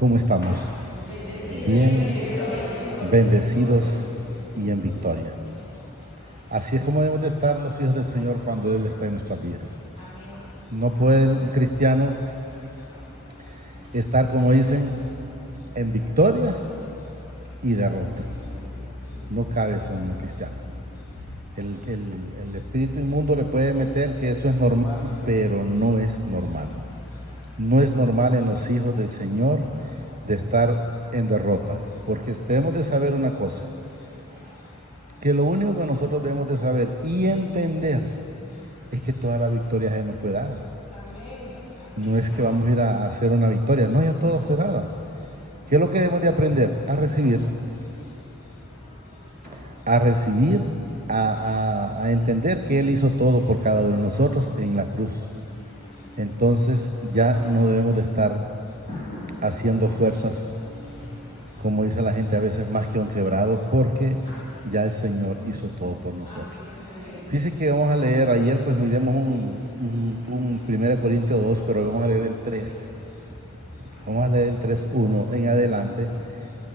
¿Cómo estamos? Bien, bendecidos y en victoria. Así es como debemos de estar los hijos del Señor cuando Él está en nuestras vidas. No puede un cristiano estar, como dicen, en victoria y derrota. No cabe eso en un cristiano. El espíritu inmundo le puede meter que eso es normal, pero no es normal. No es normal en los hijos del Señor de estar en derrota, porque debemos de saber una cosa, que lo único que nosotros debemos de saber y entender es que toda la victoria ya nos fue dada. No es que vamos a ir a hacer una victoria, no, ya todo fue dada. ¿Qué es lo que debemos de aprender? A recibir, a entender que Él hizo todo por cada uno de nosotros en la cruz. Entonces ya no debemos de estar haciendo fuerzas, como dice la gente a veces, más que un quebrado, porque ya el Señor hizo todo por nosotros. Dice que vamos a leer, ayer pues miremos un 1 Corintios 2, pero vamos a leer el 3. Vamos a leer el 3:1 en adelante.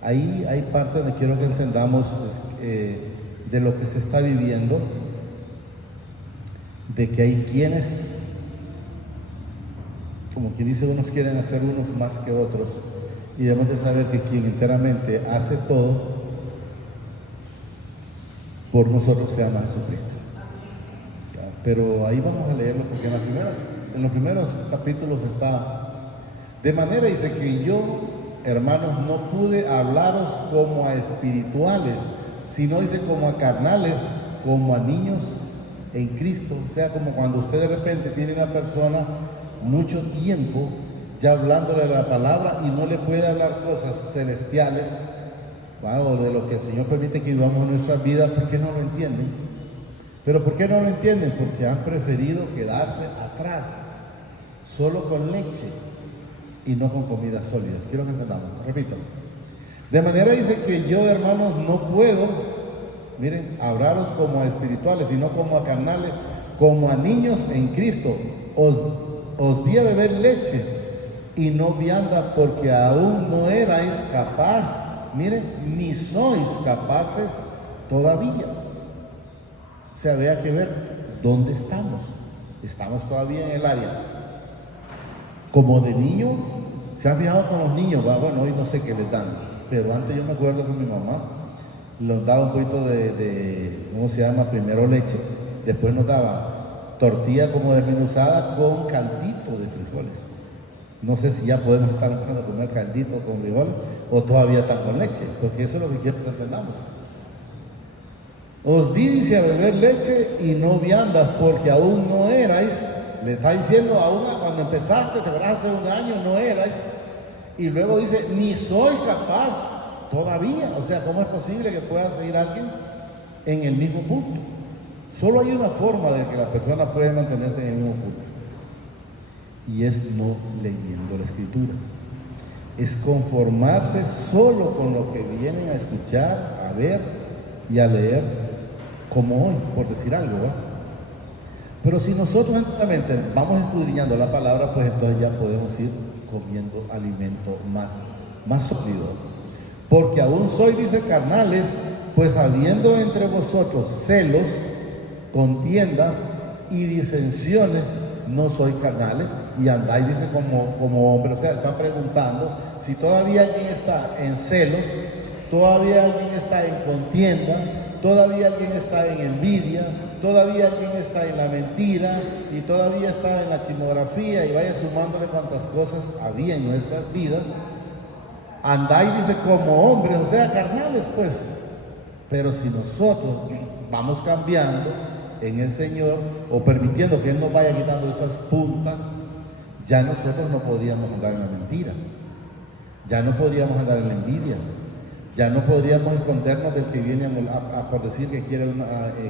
Ahí hay parte donde quiero que entendamos de lo que se está viviendo, de que hay quienes, como quien dice, unos quieren hacer unos más que otros, y debemos de saber que quien enteramente hace todo por nosotros se llama Jesucristo. Pero ahí vamos a leerlo, porque en los primeros capítulos está, de manera dice que yo, hermanos, no pude hablaros como a espirituales, sino dice como a carnales, como a niños en Cristo. O sea, como cuando usted de repente tiene una persona mucho tiempo ya hablándole la palabra y no le puede hablar cosas celestiales, o de lo que el Señor permite que vivamos en nuestras vidas, porque no lo entienden. ¿Pero por qué no lo entienden? Porque han preferido quedarse atrás, solo con leche y no con comida sólida. Quiero que entendamos, repito. De manera dice que yo, hermanos, no puedo, miren, hablaros como a espirituales, sino como a carnales, como a niños en Cristo. Os di a beber leche y no vianda, porque aún no erais capaz, miren, ni sois capaces todavía. O sea, había que ver dónde estamos. Estamos todavía en el área como de niños. ¿Se han fijado con los niños? Bueno, hoy no sé qué les dan, pero antes yo me acuerdo que mi mamá nos daba un poquito de ¿cómo se llama? Primero leche, después nos daba tortilla como desmenuzada con caldito de frijoles. No sé si ya podemos estar empezando a comer caldito con frijoles o todavía están con leche, porque eso es lo que quiero que entendamos. Os di, dice, a beber leche y no viandas, porque aún no erais. Le está diciendo aún cuando empezaste, te verás hace un año, no erais. Y luego dice, ni sois capaz todavía. O sea, ¿cómo es posible que pueda seguir alguien en el mismo punto? Solo hay una forma de que la persona puede mantenerse en el mismo punto, y es no leyendo la Escritura. Es conformarse solo con lo que vienen a escuchar, a ver y a leer, como hoy, por decir algo, ¿va? Pero si nosotros realmente vamos escudriñando la palabra, pues entonces ya podemos ir comiendo alimento más sólido. Porque aún soy, dice, carnales, pues habiendo entre vosotros celos, contiendas y disensiones, no soy carnales y andáis, dice, como hombres. O sea, está preguntando si todavía alguien está en celos, todavía alguien está en contienda, todavía alguien está en envidia, todavía alguien está en la mentira y todavía está en la chismografía, y vaya sumándole cuantas cosas había en nuestras vidas. Andáis, dice, como hombres, o sea, carnales, pues. Pero si nosotros vamos cambiando en el Señor, o permitiendo que Él nos vaya quitando esas puntas, ya nosotros no podríamos andar en la mentira, ya no podríamos andar en la envidia, ya no podríamos escondernos del que viene por decir que quiere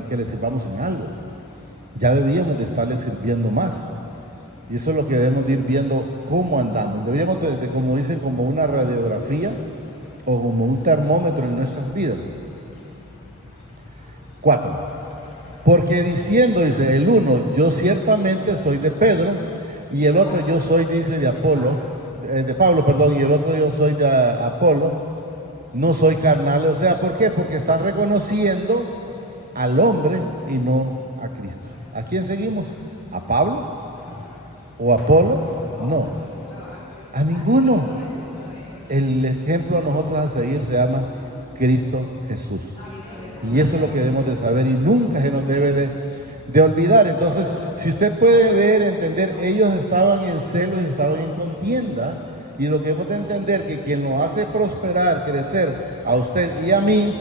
que le sirvamos en algo. Ya debíamos de estarle sirviendo más. Y eso es lo que debemos de ir viendo, cómo andamos. Deberíamos de, como dicen, como una radiografía o como un termómetro en nuestras vidas. 4. Porque diciendo, dice el uno, yo ciertamente soy de Pedro, y el otro, yo soy, dice, de Apolo, de Pablo, perdón, y el otro yo soy de Apolo, no soy carnal. O sea, ¿por qué? Porque están reconociendo al hombre y no a Cristo. ¿A quién seguimos? ¿A Pablo? ¿O a Apolo? No, a ninguno. El ejemplo a nosotros a seguir se llama Cristo Jesús. Y eso es lo que debemos de saber y nunca se nos debe de olvidar. Entonces, si usted puede ver, entender, ellos estaban en celos y estaban en contienda. Y lo que debemos de entender que quien nos hace prosperar, crecer a usted y a mí,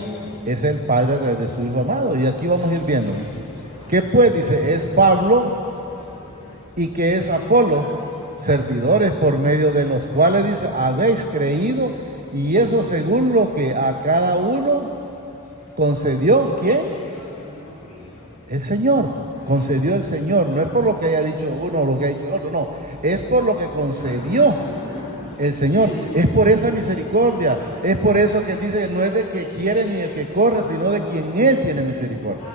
es el Padre a través de su Hijo amado. Y aquí vamos a ir viendo. ¿Qué pues? Dice, es Pablo y que es Apolo, servidores por medio de los cuales, dice, habéis creído, y eso según lo que a cada uno concedió, ¿quién? El Señor. Concedió el Señor. No es por lo que haya dicho uno o lo que haya dicho el otro, no. Es por lo que concedió el Señor. Es por esa misericordia. Es por eso que dice que no es de que quiere ni el que corre, sino de quien Él tiene misericordia.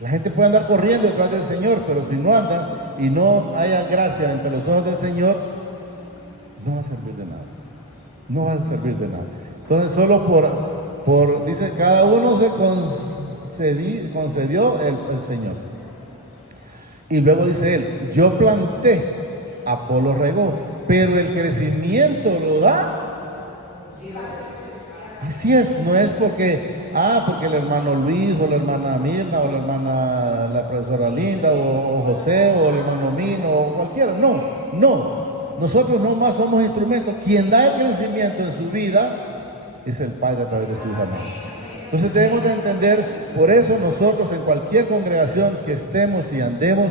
La gente puede andar corriendo detrás del Señor, pero si no anda y no haya gracia entre los ojos del Señor, no va a servir de nada. No va a servir de nada. Entonces, solo dice, cada uno se concedió el Señor. Y luego dice él, yo planté, Apolo regó, pero el crecimiento lo da. Así es, no es porque el hermano Luis, o la hermana Mirna, o la hermana, la profesora Linda, o José, o el hermano Mino, o cualquiera. No. Nosotros no más somos instrumentos. Quien da el crecimiento en su vida es el Padre a través de su Hijo amado. Entonces debemos de entender, por eso nosotros en cualquier congregación que estemos y andemos,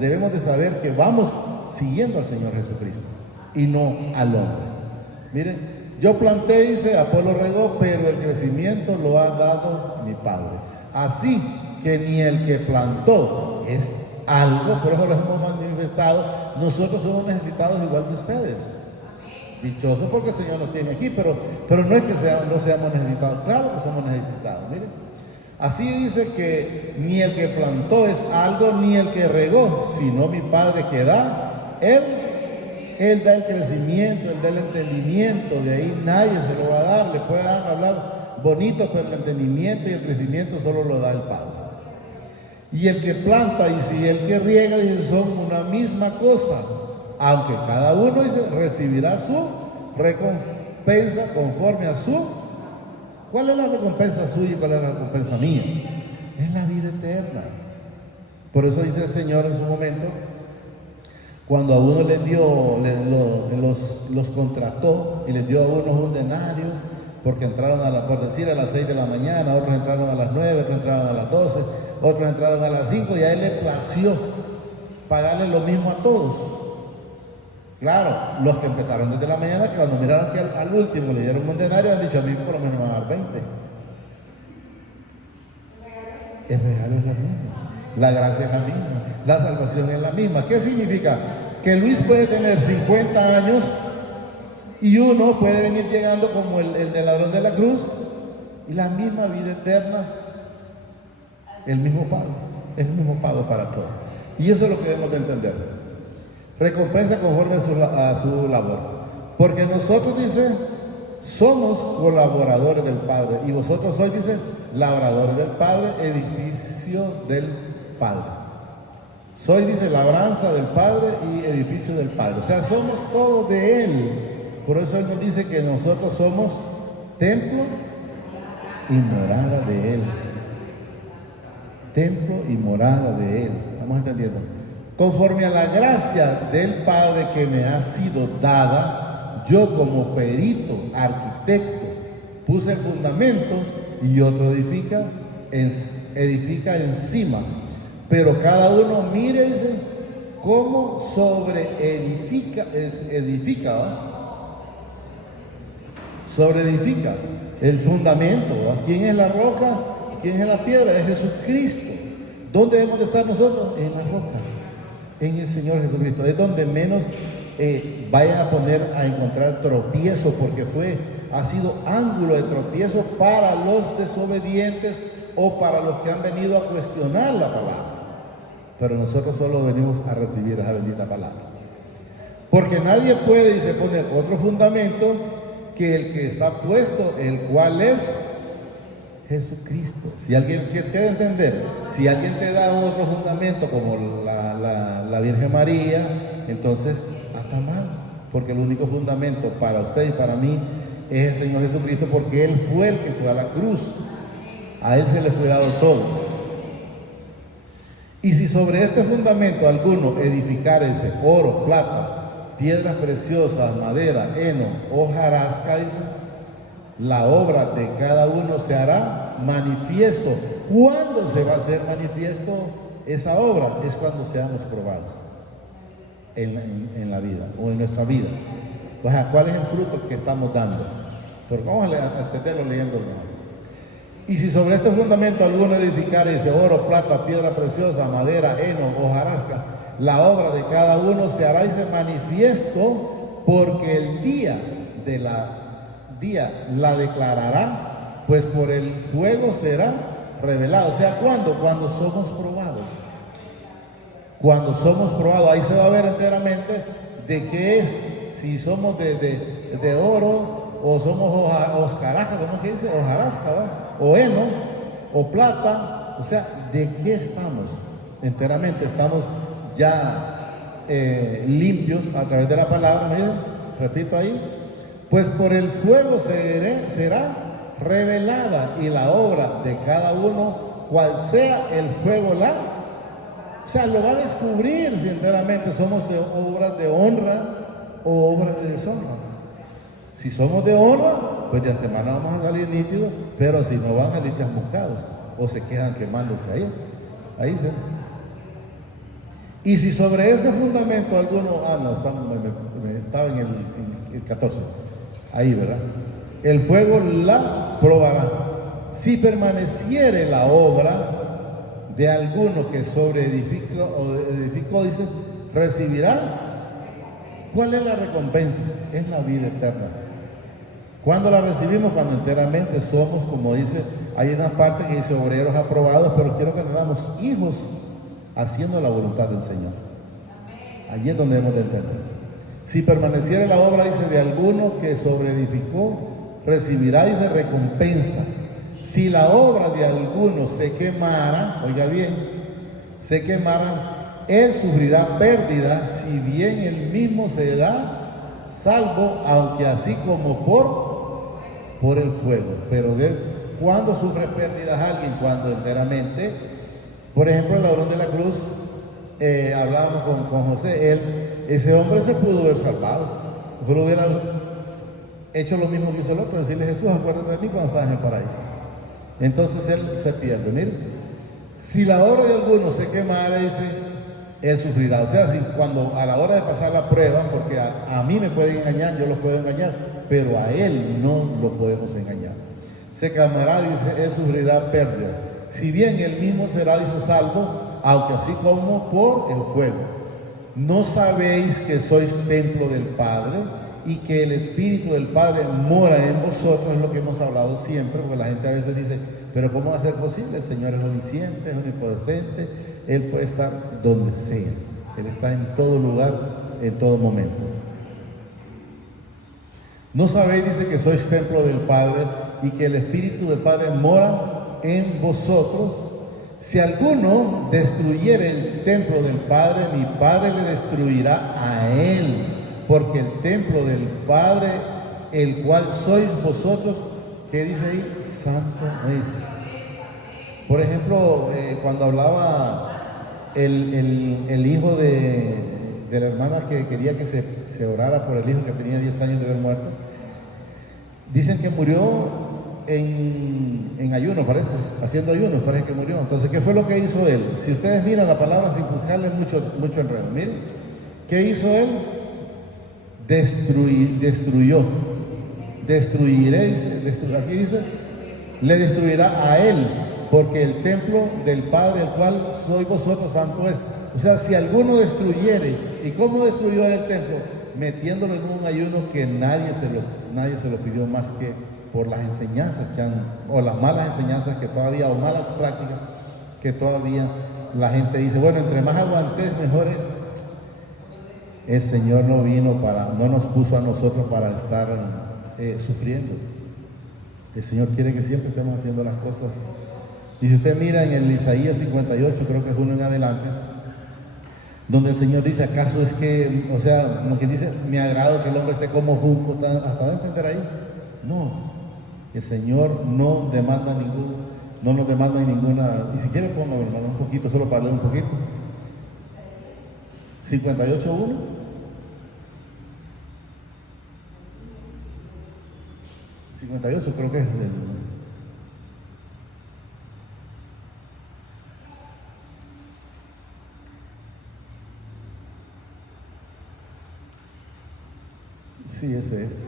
debemos de saber que vamos siguiendo al Señor Jesucristo y no al hombre. Miren, yo planté, dice, Apolo regó, pero el crecimiento lo ha dado mi Padre. Así que ni el que plantó es algo, por eso lo hemos manifestado, nosotros somos necesitados igual que ustedes. Dichosos porque el Señor nos tiene aquí, pero no es que no seamos necesitados, claro que somos necesitados. Miren, así dice que ni el que plantó es algo, ni el que regó, sino mi Padre que da, Él da el crecimiento, Él da el entendimiento. De ahí nadie se lo va a dar. Le puede hablar bonito, pero el entendimiento y el crecimiento solo lo da el Padre. Y el que planta y el que riega, dice, son una misma cosa, aunque cada uno, dice, recibirá su recompensa conforme a su. ¿Cuál es la recompensa suya y cuál es la recompensa mía? Es la vida eterna. Por eso dice el Señor en su momento, cuando a uno les dio, los contrató y les dio a unos un denario, porque entraron por decir a las 6 de la mañana, otros entraron a las 9, otros entraron a las 12, otros entraron a las 5, y a él le plació pagarle lo mismo a todos. Claro, los que empezaron desde la mañana, que cuando miraron que al último le dieron un denario, han dicho, a mí por lo menos me van a dar 20. El regalo es lo mismo. La gracia es la misma, la salvación es la misma. ¿Qué significa? Que Luis puede tener 50 años y uno puede venir llegando como el del ladrón de la cruz, y la misma vida eterna, el mismo pago para todos. Y eso es lo que debemos de entender. Recompensa conforme a su labor. Porque nosotros, dice, somos colaboradores del Padre, y vosotros sois, dice, labradores del Padre, edificio del Padre. Soy, dice, labranza del Padre y edificio del Padre. O sea, somos todos de Él. Por eso Él nos dice que nosotros somos templo y morada de Él. Templo y morada de Él. ¿Estamos entendiendo? Conforme a la gracia del Padre que me ha sido dada, yo como perito, arquitecto, puse el fundamento y otro edifica encima. Pero cada uno mire, dice, cómo sobre edifica el fundamento. ¿Quién es la roca? ¿Quién es la piedra? Es Jesucristo. ¿Dónde debemos de estar nosotros? En la roca, en el Señor Jesucristo. Es donde menos vayan a encontrar tropiezo, porque ha sido ángulo de tropiezo para los desobedientes o para los que han venido a cuestionar la palabra. Pero nosotros solo venimos a recibir esa bendita palabra. Porque nadie puede, y se pone otro fundamento, que el que está puesto, el cual es Jesucristo. Si alguien quiere entender, si alguien te da otro fundamento como la Virgen María, entonces está mal, porque el único fundamento para usted y para mí es el Señor Jesucristo, porque Él fue el que fue a la cruz, a Él se le fue dado todo. Y si sobre este fundamento alguno edificare oro, plata, piedras preciosas, madera, heno, hojarasca, dice, la obra de cada uno se hará manifiesto. ¿Cuándo se va a hacer manifiesto esa obra? Es cuando seamos probados en la vida o en nuestra vida. O sea, ¿cuál es el fruto que estamos dando? Pero vamos a entenderlo leyéndolo. Y si sobre este fundamento alguno edificar ese oro, plata, piedra preciosa, madera, heno, hojarasca, la obra de cada uno se hará y se manifiesto, porque el día la declarará, pues por el fuego será revelado. O sea, ¿cuándo? Cuando somos probados. Cuando somos probados, ahí se va a ver enteramente de qué es, si somos de oro, o somos hojarasca, ¿cómo es que dice? Hojarasca, ¿verdad? O heno, o plata, o sea, ¿de qué estamos? Enteramente estamos ya limpios a través de la palabra, miren, repito ahí, pues por el fuego será revelada, y la obra de cada uno, cual sea el fuego o sea, lo va a descubrir si enteramente somos de obras de honra o obras de deshonra. Si somos de honra, pues de antemano vamos a salir nítidos, pero si no, van a salir chamuscados o se quedan quemándose ahí se. Y si sobre ese fundamento alguno, estaba en el 14, ahí, ¿verdad? El fuego la probará. Si permaneciere la obra de alguno que sobre edificó, dice, recibirá. ¿Cuál es la recompensa? Es la vida eterna. ¿Cuándo la recibimos? Cuando enteramente somos, como dice, hay una parte que dice obreros aprobados, pero quiero que tengamos hijos haciendo la voluntad del Señor. Allí es donde hemos de entender. Si permaneciera la obra, dice, de alguno que sobreedificó, recibirá, dice, recompensa. Si la obra de alguno se quemara, oiga bien, se quemara, él sufrirá pérdida, si bien él mismo será salvo, aunque así como por el fuego. Pero ¿cuándo sufre pérdidas alguien? Cuando enteramente, por ejemplo, el ladrón de la cruz, hablábamos con José, ese hombre se pudo haber salvado, pero hubiera hecho lo mismo que hizo el otro, decirle: Jesús, acuérdate de mí cuando estás en el paraíso. Entonces él se pierde. Mire, si la obra de alguno se quemara, dice, él sufrirá. O sea, si cuando a la hora de pasar la prueba, porque a mí me pueden engañar, yo los puedo engañar, pero a él no lo podemos engañar. Se quemará, dice, él sufrirá pérdida. Si bien él mismo será, dice, salvo, aunque así como por el fuego. ¿No sabéis que sois templo del Padre y que el Espíritu del Padre mora en vosotros? Es lo que hemos hablado siempre, porque la gente a veces dice: pero ¿cómo va a ser posible? El Señor es omnisciente, es omnipotente, Él puede estar donde sea, Él está en todo lugar, en todo momento. ¿No sabéis, dice, que sois templo del Padre y que el Espíritu del Padre mora en vosotros? Si alguno destruyere el templo del Padre, mi Padre le destruirá a él, porque el templo del Padre, el cual sois vosotros, ¿qué dice ahí? Santo es. Por ejemplo, cuando hablaba el hijo de la hermana que quería que se orara por el hijo que tenía 10 años de haber muerto, dicen que murió en ayuno, parece, haciendo ayunos, parece que murió. Entonces, ¿qué fue lo que hizo él? Si ustedes miran la palabra sin buscarle mucho enredo, miren, ¿qué hizo él? Destruyó. Destruiréis, aquí dice, le destruirá a él, porque el templo del Padre, el cual sois vosotros, santo es. O sea, si alguno destruyere, ¿y cómo destruyó el templo? Metiéndolo en un ayuno que nadie se lo pidió, más que por las enseñanzas o las malas enseñanzas que todavía, o malas prácticas que todavía la gente dice: bueno, entre más aguantes, mejor es. El Señor no nos puso a nosotros para estar sufriendo. El Señor quiere que siempre estemos haciendo las cosas. Y si usted mira en el Isaías 58, creo que es uno en adelante, donde el Señor dice, ¿acaso es que, o sea, como que dice, me agrado que el hombre esté como junco, hasta de entender ahí? No, el Señor no nos demanda ninguna, y si quiere pongo, hermano, un poquito, solo para leer un poquito. 58.1. Creo que es el... Sí, ese es.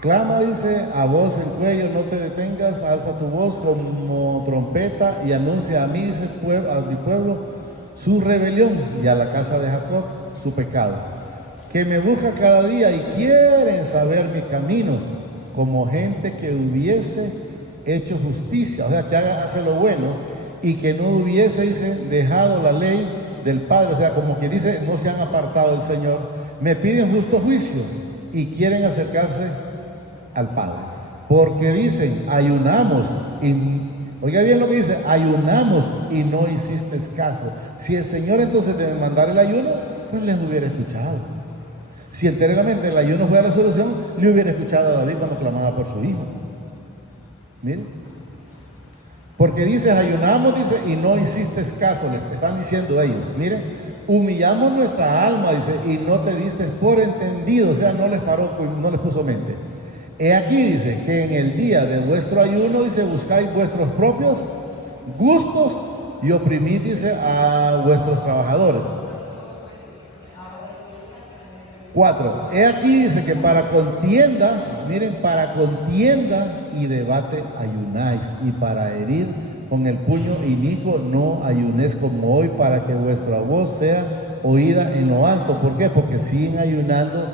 Clama, dice, a voz en cuello, no te detengas, alza tu voz como trompeta y anuncia a mí, dice, a mi pueblo, su rebelión, y a la casa de Jacob su pecado, que me busca cada día y quieren saber mis caminos, como gente que hubiese hecho justicia, o sea, que hace lo bueno, y que no hubiese, dice, dejado la ley del Padre, o sea, como que dice, no se han apartado del Señor, me piden justo juicio y quieren acercarse al Padre, porque dicen, ayunamos, y oiga bien lo que dice, ayunamos y no hiciste caso. Si el Señor entonces te mandara el ayuno, pues les hubiera escuchado. Si enteramente el ayuno fuera la solución, le hubiera escuchado a David cuando clamaba por su hijo. Miren, porque dice, ayunamos, dice, y no hiciste caso, le están diciendo ellos. Miren, humillamos nuestra alma, dice, y no te diste por entendido, o sea, no les puso mente. He aquí, dice, que en el día de vuestro ayuno, dice, buscáis vuestros propios gustos y oprimid, dice, a vuestros trabajadores. 4. He aquí, dice, que para contienda, miren, para contienda y debate ayunáis, y para herir con el puño inicuo no ayunéis como hoy, para que vuestra voz sea oída en lo alto. ¿Por qué? Porque siguen ayunando,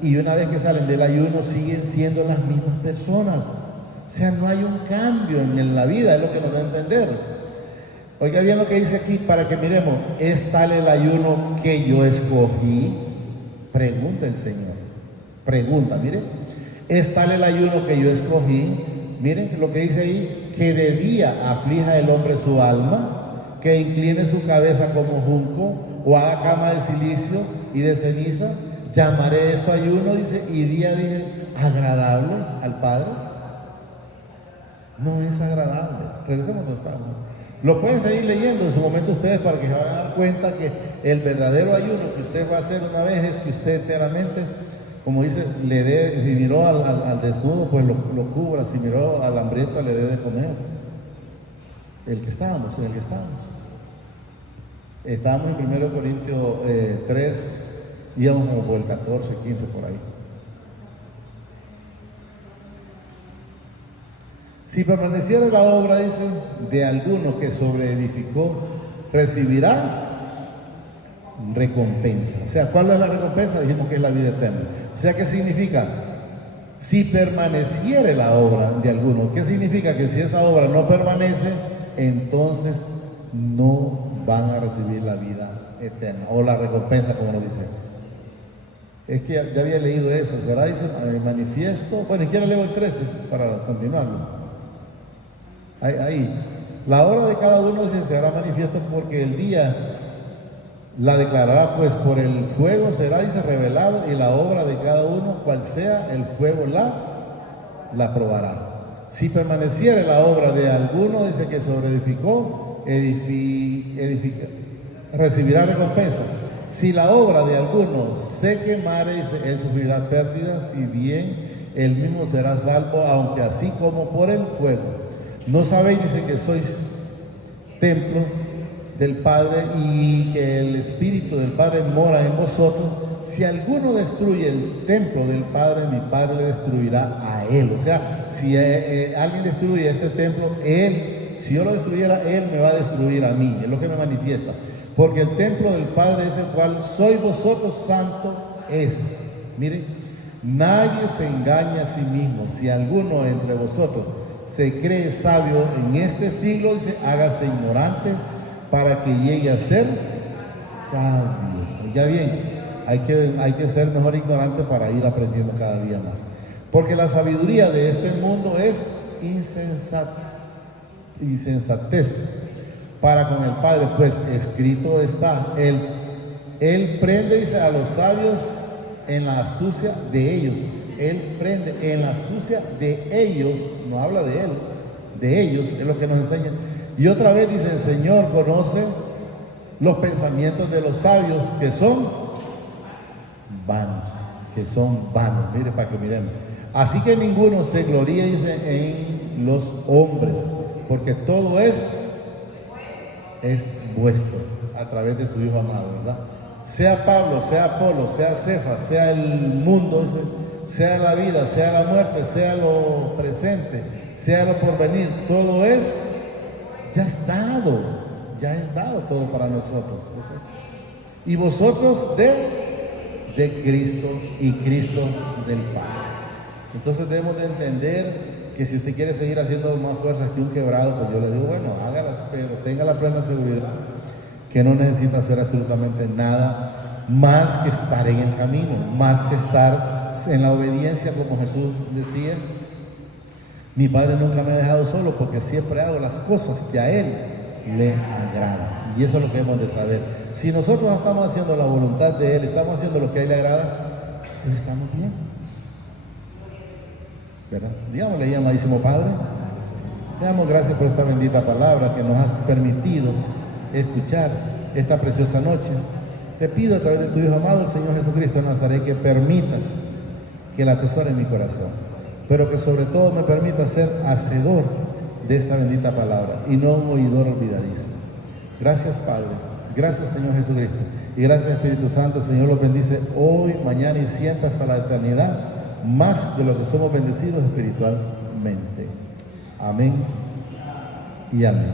y una vez que salen del ayuno siguen siendo las mismas personas. O sea, no hay un cambio en la vida, es lo que nos da a entender. Oiga bien lo que dice aquí, para que miremos, ¿es tal el ayuno que yo escogí? Pregunta el Señor, pregunta, miren, ¿es tal el ayuno que yo escogí? Miren lo que dice ahí, que de día aflija el hombre su alma, que incline su cabeza como junco, o haga cama de silicio y de ceniza. Llamaré esto ayuno, dice, y día, dije, agradable al Padre. No es agradable. Regresemos donde estamos. Lo pueden seguir leyendo en su momento ustedes, para que se van a dar cuenta que el verdadero ayuno que usted va a hacer una vez es que usted enteramente, como dice, si miró al desnudo, pues lo cubra. Si miró al hambriento, le dé de comer. En el que estábamos. Estábamos en 1 Corintios 3, íbamos como por el 14, 15 por ahí. Si permaneciera la obra, dice, de alguno que sobreedificó, recibirá recompensa. O sea, ¿cuál es la recompensa? Dijimos que es la vida eterna. O sea, ¿qué significa? Si permaneciere la obra de alguno, ¿qué significa? Que si esa obra no permanece, entonces no van a recibir la vida eterna, o la recompensa, como nos dice. Es que ya había leído eso, será, dice, el manifiesto, bueno, y quiero leer el 13 para continuarlo. Ahí, la obra de cada uno se hará manifiesto, porque el día la declarará, pues por el fuego será, dice, revelado, y la obra de cada uno, cual sea el fuego, la probará. Si permaneciere la obra de alguno, dice, que sobreedificó, recibirá recompensa. Si la obra de alguno se quemare, dice, él sufrirá pérdidas, si bien él mismo será salvo, aunque así como por el fuego. ¿No sabéis, dice, que sois templo del Padre y que el Espíritu del Padre mora en vosotros? Si alguno destruye el templo del Padre, mi Padre le destruirá a él. O sea, si alguien destruye este templo, si yo lo destruyera, él me va a destruir a mí. Es lo que me manifiesta. Porque el templo del Padre es el cual sois vosotros, santo es. Miren, nadie se engaña a sí mismo. Si alguno entre vosotros se cree sabio en este siglo, dice, hágase ignorante para que llegue a ser sabio. Ya bien, hay que ser mejor ignorante para ir aprendiendo cada día más. Porque la sabiduría de este mundo es insensatez para con el Padre, pues escrito está, Él prende, dice, a los sabios en la astucia de ellos. Él prende en la astucia de ellos, no habla de Él, de ellos, es lo que nos enseña. Y otra vez dice, el Señor conoce los pensamientos de los sabios, que son vanos, mire para que miremos. Así que ninguno se gloríe, dice, en los hombres, porque todo es vuestro, a través de su Hijo amado, ¿verdad? Sea Pablo, sea Apolo, sea Cefas, sea el mundo, dice, sea la vida, sea la muerte, sea lo presente, sea lo porvenir, todo es, ya es dado todo para nosotros. Y vosotros de Cristo y Cristo del Padre. Entonces debemos de entender que si usted quiere seguir haciendo más fuerzas que un quebrado, pues yo le digo, bueno, hágalas, pero tenga la plena seguridad que no necesita hacer absolutamente nada más que estar en el camino, más que estar en la obediencia, como Jesús decía, mi Padre nunca me ha dejado solo porque siempre hago las cosas que a Él le agrada. Y eso es lo que debemos de saber. Si nosotros estamos haciendo la voluntad de Él, estamos haciendo lo que a Él le agrada, pues estamos bien, ¿verdad? Digámosle, amadísimo Padre, te damos gracias por esta bendita palabra que nos has permitido escuchar esta preciosa noche. Te pido a través de tu Hijo amado, el Señor Jesucristo de Nazaret, que permitas que la atesore en mi corazón, pero que sobre todo me permita ser hacedor de esta bendita palabra y no un oidor olvidadizo. Gracias, Padre. Gracias, Señor Jesucristo. Y gracias, Espíritu Santo. Señor los bendice hoy, mañana y siempre hasta la eternidad, más de lo que somos bendecidos espiritualmente. Amén y amén.